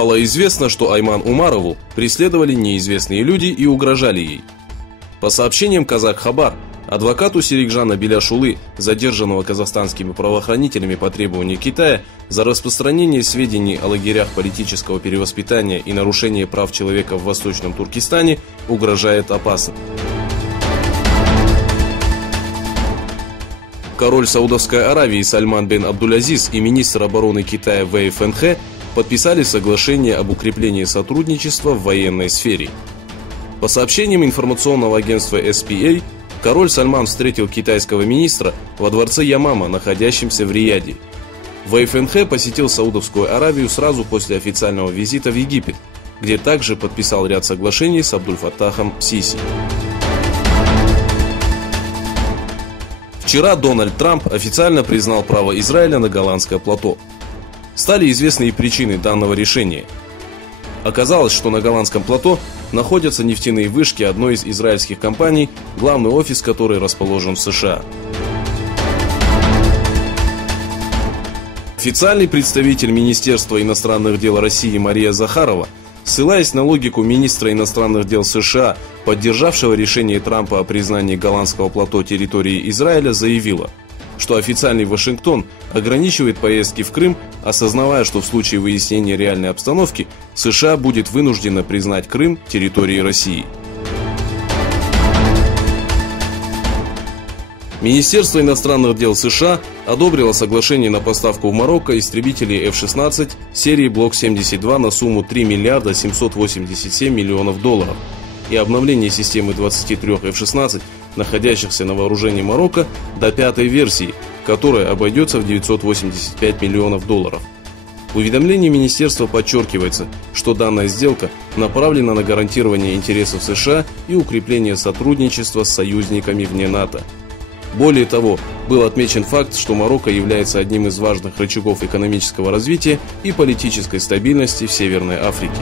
Стало известно, что Айман Умарову преследовали неизвестные люди и угрожали ей. По сообщениям Казах-Хабар, адвокату Серикжана Беляшулы, задержанного казахстанскими правоохранителями по требованию Китая за распространение сведений о лагерях политического перевоспитания и нарушение прав человека в Восточном Туркестане, угрожает опасность. Король Саудовской Аравии Сальман бен Абдулязиз и министр обороны Китая Вэй Фэнхэ подписали соглашение об укреплении сотрудничества в военной сфере. По сообщениям информационного агентства SPA, король Сальман встретил китайского министра во дворце Ямама, находящемся в Рияде. Вэй Фэнхэ посетил Саудовскую Аравию сразу после официального визита в Египет, где также подписал ряд соглашений с Абдуль-Фаттахом Сиси. Вчера Дональд Трамп официально признал право Израиля на Голландское плато. Стали известны и причины данного решения. Оказалось, что на Голландском плато находятся нефтяные вышки одной из израильских компаний, главный офис которой расположен в США. Официальный представитель Министерства иностранных дел России Мария Захарова, ссылаясь на логику министра иностранных дел США, поддержавшего решение Трампа о признании Голландского плато территорией Израиля, заявила, что официальный Вашингтон ограничивает поездки в Крым, осознавая, что в случае выяснения реальной обстановки США будет вынуждена признать Крым территорией России. Министерство иностранных дел США одобрило соглашение на поставку в Марокко истребителей F-16 серии Block 72 на сумму 3 миллиарда 787 миллионов долларов и обновление системы 23 F-16, находящихся на вооружении Марокко, до 5-й версии, которая обойдется в 985 миллионов долларов. В уведомлении министерства подчеркивается, что данная сделка направлена на гарантирование интересов США и укрепление сотрудничества с союзниками вне НАТО. Более того, был отмечен факт, что Марокко является одним из важных рычагов экономического развития и политической стабильности в Северной Африке.